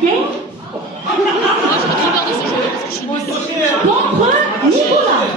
Etienne. Contre Nicolas.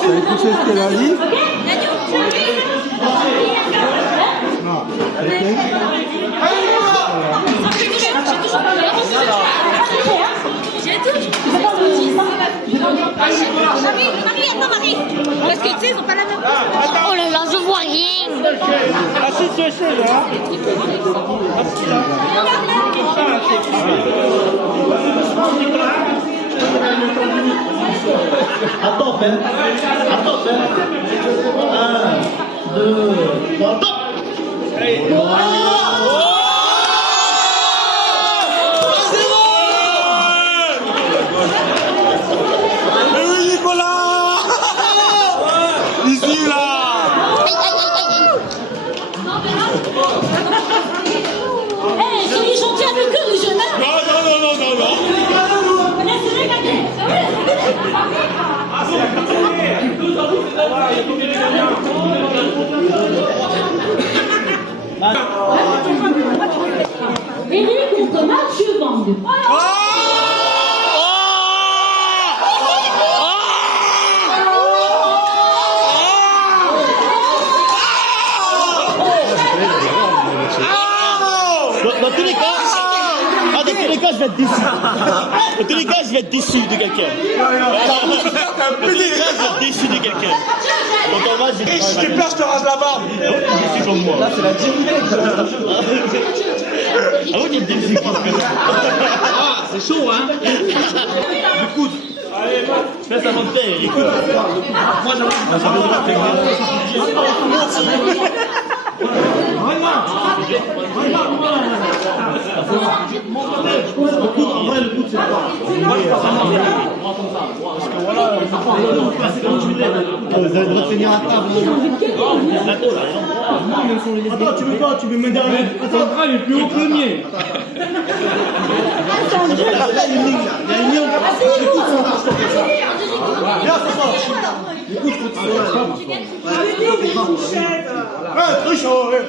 T'as écouté ce qu'elle a dit? Non. Marie, attends Marie. Parce que tu sais, ils ont pas la même chose. Oh là là, je vois rien. Assis sur chaise, là. Attends, Ben. Attends, Ben. 1, 2, 3, top! Mais oui, Nicolas! Ici, là! Aïe, aïe, aïe, aïe. Eh, soyez gentils avec eux, les jeunes. Non. Laissez-les gagner. Élu contre Mathieu Bang. Dans tous les cas, je vais être déçu. Dans tous les cas, je vais être déçu de quelqu'un. Dans tous les cas, je vais être déçu de quelqu'un. Donc en vrai, Et si j'ai peur, je te rase la barbe. déçu comme moi. Là, c'est la dignité. Ah oui, t'es déçu. C'est chaud, hein. Écoute. Fais ça mon père, écoute. Moi, j'avoue, en vrai, le coup, c'est pas. Moi, je passe à parce que voilà, vous allez retenir à table. Attends, tu veux quoi? Tu veux me dernier? Attends, il est plus haut que le mien. Il y a une ligne là. Il y a une ligne. Écoute, ça marche comme ça. Viens, c'est ça. Écoute, faut que tu sois là. Très chaud, ouais.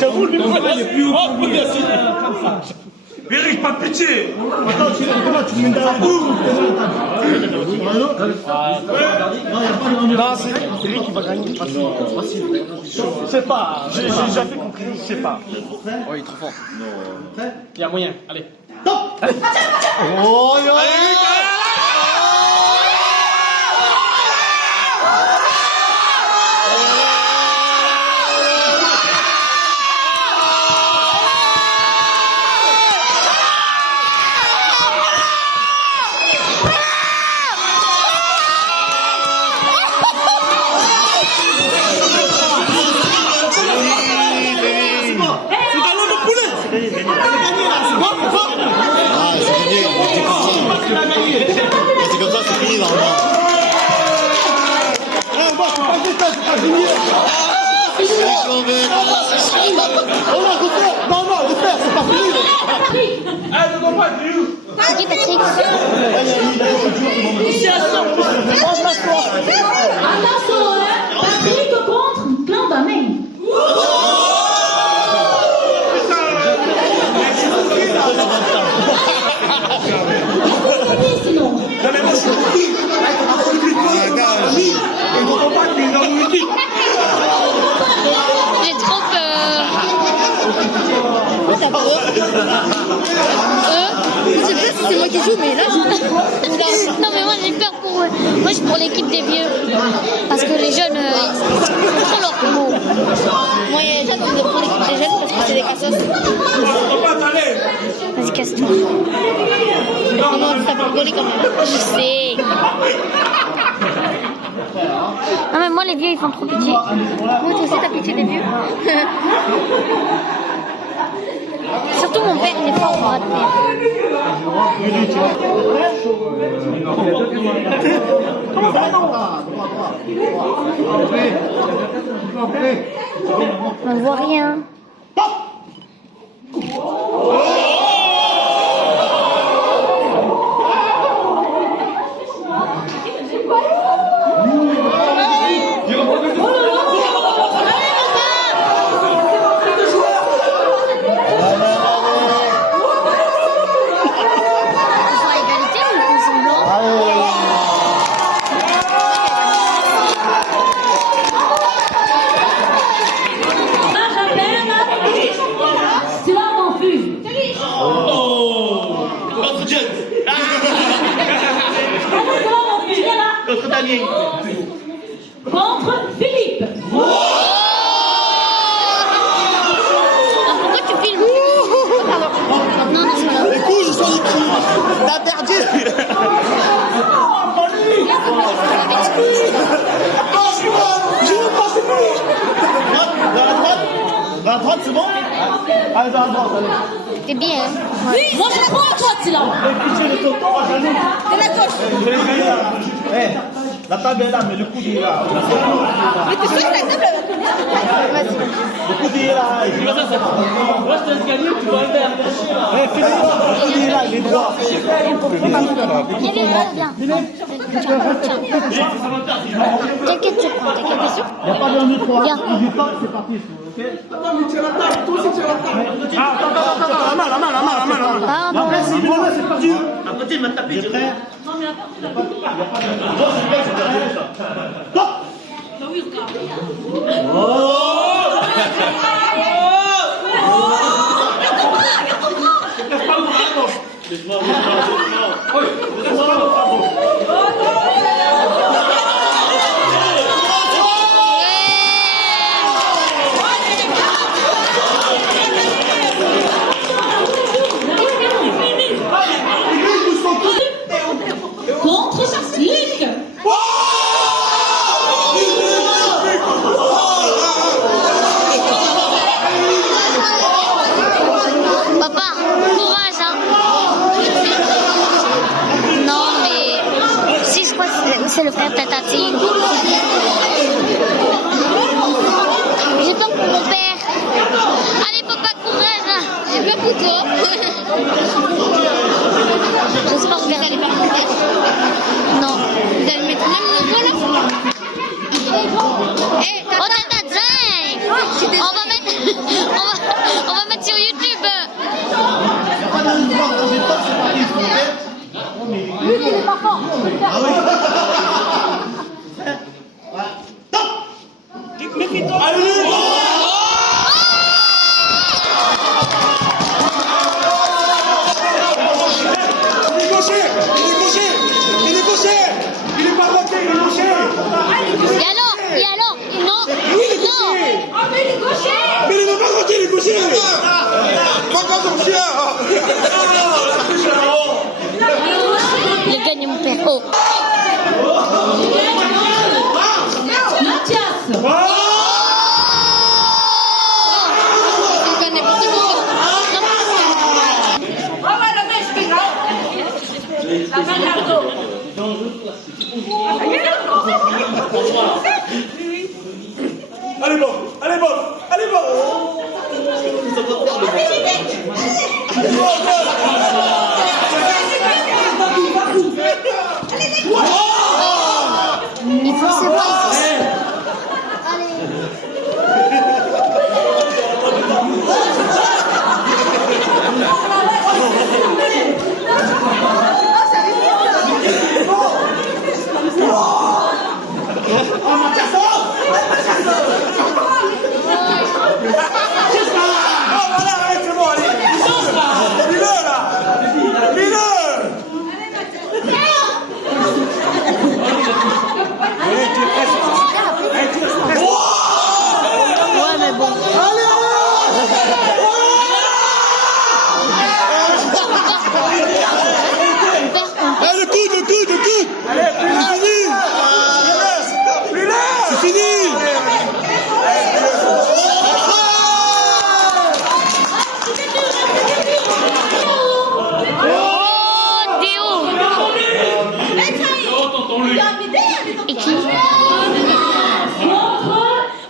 J'avoue, le micro, il est plus haut que le mien. Vérif, pas de pitié. Attends, tu mets derrière. Non, c'est lui qui va gagner. Facile. Je sais pas. J'ai jamais compris. Je sais pas. Oh, il est trop fort. Il y a moyen. Allez. Top. Allez. Oh, yo. C'est comme ça, c'est fini normalement. Non, le faire, c'est pas fini. C'est qui Patrick? Attention, Patrick contre Clan Bamin. Sinon. Non, mais moi, je suis compris. J'ai trop peur. T'as peur? Je sais pas si c'est moi qui joue, mais là, non, mais moi j'ai peur pour eux. Moi je suis pour l'équipe des vieux. Parce que les jeunes, ils font leurs mots. Moi, il y a des jeunes qui prennent l'équipe des jeunes parce que c'est des cassos. Vas-y, casse-toi. Non, non, ça peut rigoler quand même. Je sais. Non, mais moi, les vieux, ils font trop pitié. Moi, toi aussi, t'as pitié des vieux. Surtout mon père, il est fort pour rater. On voit rien. gagné. Contre Philippe. Alors, pourquoi tu filmes? Non, non, c'est pas grave. Les coups, je suis t'as perdu. Dans la droite, c'est bon? Allez, dans la droite, allez. C'est bien. Hein? Oui, moi je prends à droite là. De la gauche. Eh, la table est là, mais le coude est là. Mais tu sais que la table elle va tenir. Le coude est là. Moi, je te laisse gagner, tu dois aller attacher là. Eh, Philippe, le coude est là, il est droit. Viens, viens. T'inquiète, je prends. T'inquiète, bien sûr. Il n'y a pas de 1, 2, 3. Viens. Du temps, c'est parti. Ok? Attends, mais tiens la table. Toi aussi, tiens la table. Attends, la main. Pardon. C'est parti. À côté, il m'a tapé. Je prêt. Contre Luc. Papa, courage, hein. Non, mais si je crois que c'est le frère Tatati. J'ai peur pour mon père. Allez, papa, courage, hein. J'ai peur pour toi. J'espère que vous allez pas le faire. Non. Vous allez mettre même le voix là. Oh, Tata, on va mettre sur YouTube. Lui, il est pas fort. Il est gaucher. Il est pas bloqué, il est gaucher. Et alors, non. Oui, il est gaucher. Ah, mais il est gaucher. Mais il est pas bloqué, il est gaucher. Pas comme ton chien. Il a gagné mon père. Oh. Mathias. C'est n'importe quoi. Ah, ouais, la main, je fais là. La main, Nardo. Allez, bon. Il faut se voir. Ouais, mais bon. Le coude. Allez, c'est fini. Et qui? On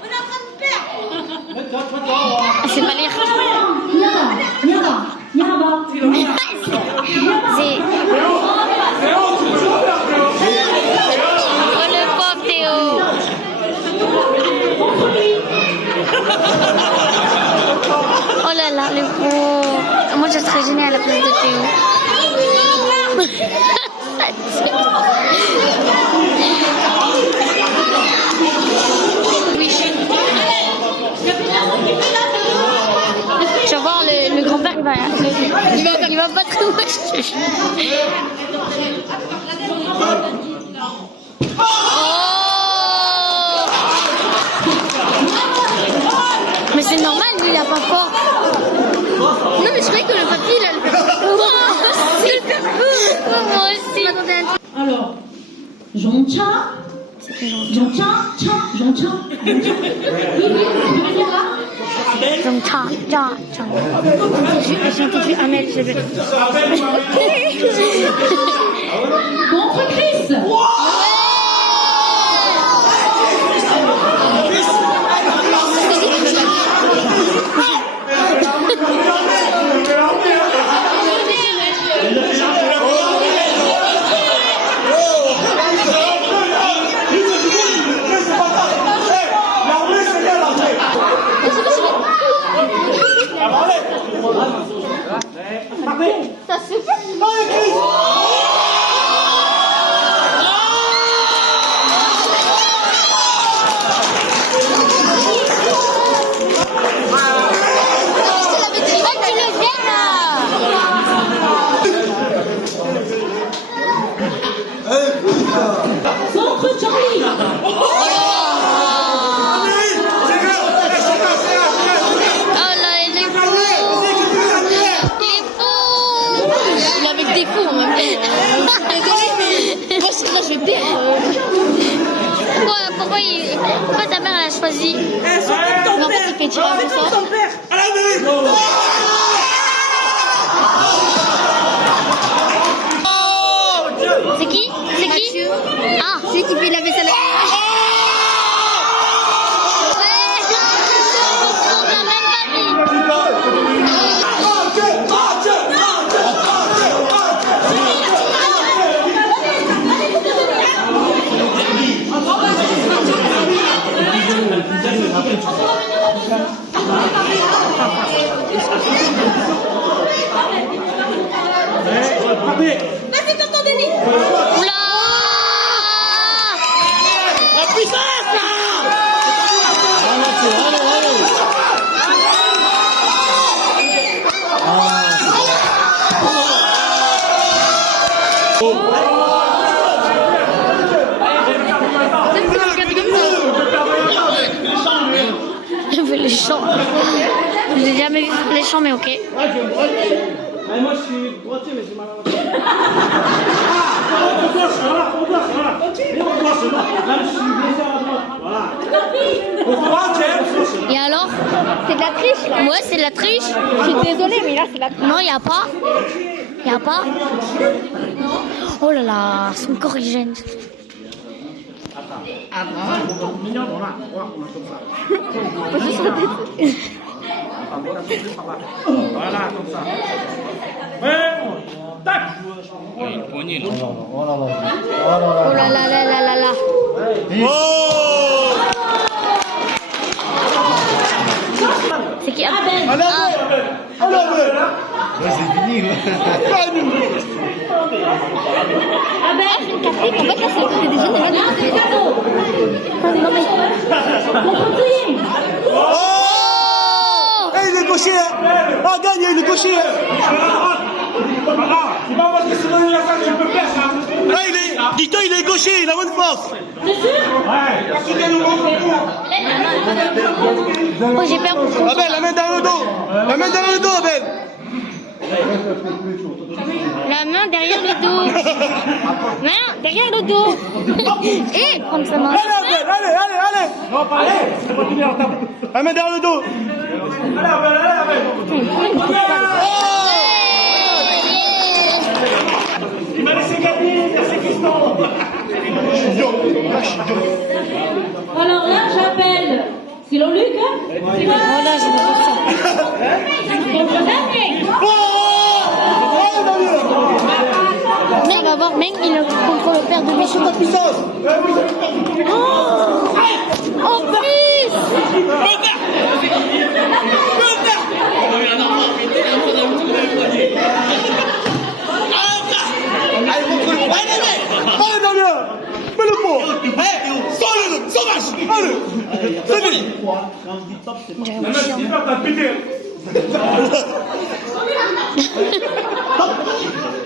est en train de perdre. C'est pas l'air. C'est. Oh le pauvre Théo. Oh là là, le pauvre. Moi je serais gênée à la place de Théo. Tu vas voir, le grand-père, il va pas trop moche. C'est normal, lui, il a pas fort. Non, mais je croyais que le papier, il a le faire. Moi aussi. Alors, Joncha. Joncha, cha, Joncha. J'ai entendu Amel, j'ai vu. Contre Chris. Ça se fait. Contre Charlie. Il avait des fous en même temps. Désolée, moi je vais perdre. Pourquoi ta mère elle a choisi? Elle sortait de ton Mais en fait, père. il fait tirer C'est comme comme ça. ton père. C'est qui? C'est qui? Ah, celui qui fait la vaisselle. Ouais, on l'a même pas vu. Vas-y, tonton Denis. Oula! La puissance là. Je fais les chants. Je n'ai jamais vu faire les chants, mais ok. Moi je suis droitier mais j'ai mal à la tête. Et alors? C'est de la triche? Ouais, c'est de la triche. Je suis désolée, mais là, c'est de la triche. Non, il n'y a pas. Il n'y a pas. Oh là là, son corps il gêne. Mignon, voilà, comme ça. Voilà, comme ça. Ouais, tac. Une poignée là. Oh là là là là là là. C'est qui? Abel. Allez, c'est fini. Abel. En fait, là, c'est le côté des jeunes et là, du côté des autres. Non, mais... Eh, il est gaucher. Ah, gagne, il est gaucher. C'est pas parce que c'est mon anniversaire que je peux faire ça. Ah, Dis-toi, il est gaucher, il a bonne force. Oh, j'ai peur. Abel, la main derrière le dos. La main derrière le dos, Abel. La main derrière le dos. Main derrière le dos. Et prendre sa main. Allez, Abel, allez. Non, pas allez. C'est pas fini en table. La main derrière le dos. Allez, Abel. Il m'a laissé gagner, merci Christophe. Alors là, j'appelle. C'est Luc, hein? Voilà, je me fais ça. Mec, va voir, mec, il est contre le père de Michel. Puissance. En plus! Allez, Damien. Mets le pot. Sors-le, sauvage. Allez. C'est fini. C'est pas ta pété.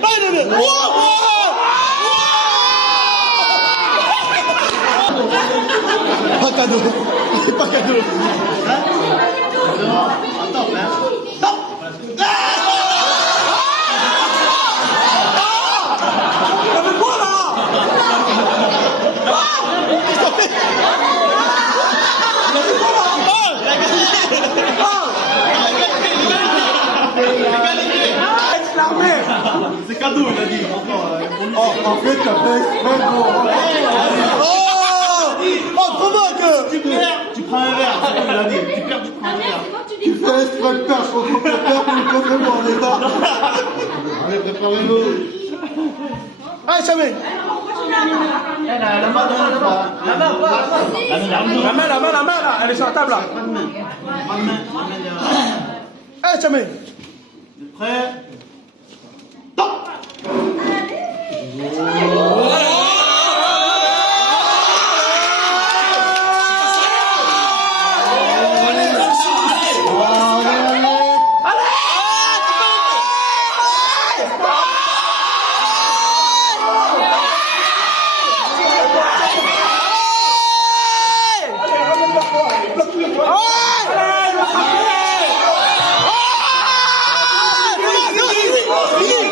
Allez, Damien. Pas cadeau. C'est pas cadeau. l'armée. C'est cadeau, il a dit. Oh, en fait, t'as fait exprès, gros. Oh, comment que... Tu perds, tu prends un verre. Il a dit. Tu perds, tu prends un verre. Tu fais exprès de perdre contre le père pour le contre-moi, on est là. Allez, préparez-vous. Allez, Chamé. La main, La main, là, elle est sur la table là. Allez, Chamé. Prêt? Allez,